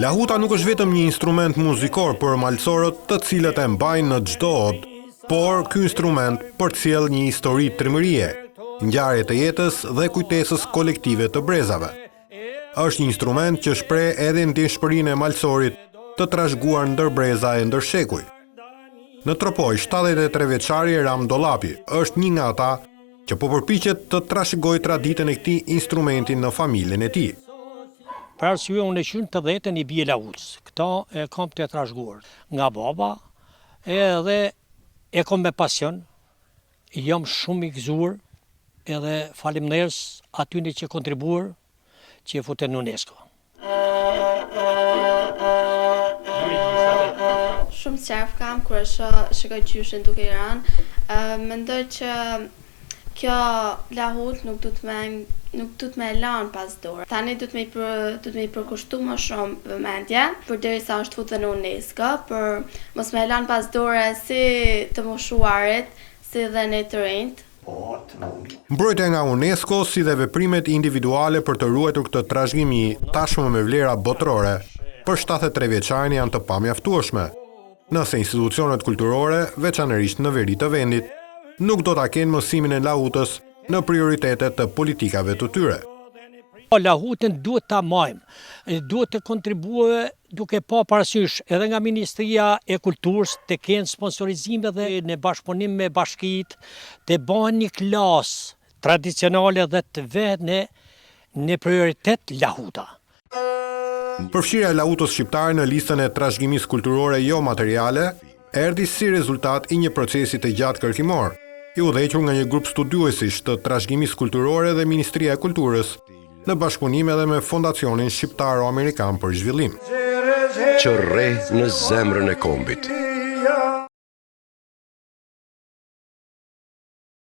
Lahuta nuk është vetëm një instrument muzikor për malësorët të cilët e mbajnë në çdo odë, por ky instrument përcjell një histori trimërie, ngjarje të jetës dhe kujtesës kolektive të brezave. Është një instrument që shpreh edhe ndjeshmërinë e malësorit të trashëguar ndër breza e ndër shekuj. Në Tropoj, 73 vjeçari Ram Dollapi është një nga ata që po përpiqet të trashëgojë traditën e këtij instrumenti në familjen e tij. Për arsye unë e qynë të dhjetën i bie lahuts. Këta e kam të trashëguar nga baba, edhe e kam me pasion, jam shumë i gëzuar, edhe faleminderit atyre që kontribuar që e futen në UNESCO. Shumë qef kam kur shikoj gjyshin duke i ranë. Mendoj që kjo lahut nuk du të me lanë pas dorë. Tani du të me i përkushtu më shumë vëmendje, përderisa është futur në UNESCO, për mos me lanë pas dorë si të moshuarit, si dhe ne të rinjt. Mbrojtja nga UNESCO si dhe veprimet individuale për të ruajtur këtë trashëgimi tashmë me vlera botërore për 73 vjeçarin janë të pamjaftueshme, nëse institucionet kulturore, veçanërisht në veri të vendit, nuk do ta kenë mësimin e lahutës në prioritetet të politikave të tyre. Lahutën duhet ta majmë, duhet të kontribuojë duke pa parasysh edhe nga Ministria e Kulturës të kenë sponsorizime dhe në bashkëpunim me bashkitë të bëhen një klasë tradicionale dhe të vetë në prioritet lahuta. Përfshirja e lahutës shqiptare në listën e trashëgimisë kulturore jo materiale erdhi si rezultat i një procesi të gjatë kërkimor, i udhëhequr nga një grup studiuesish të trashëgimisë kulturore dhe Ministria e Kulturës, në bashkëpunim edhe me Fondacionin Shqiptaro-Amerikan për Zhvillim. Që rre në zemrën e kombit.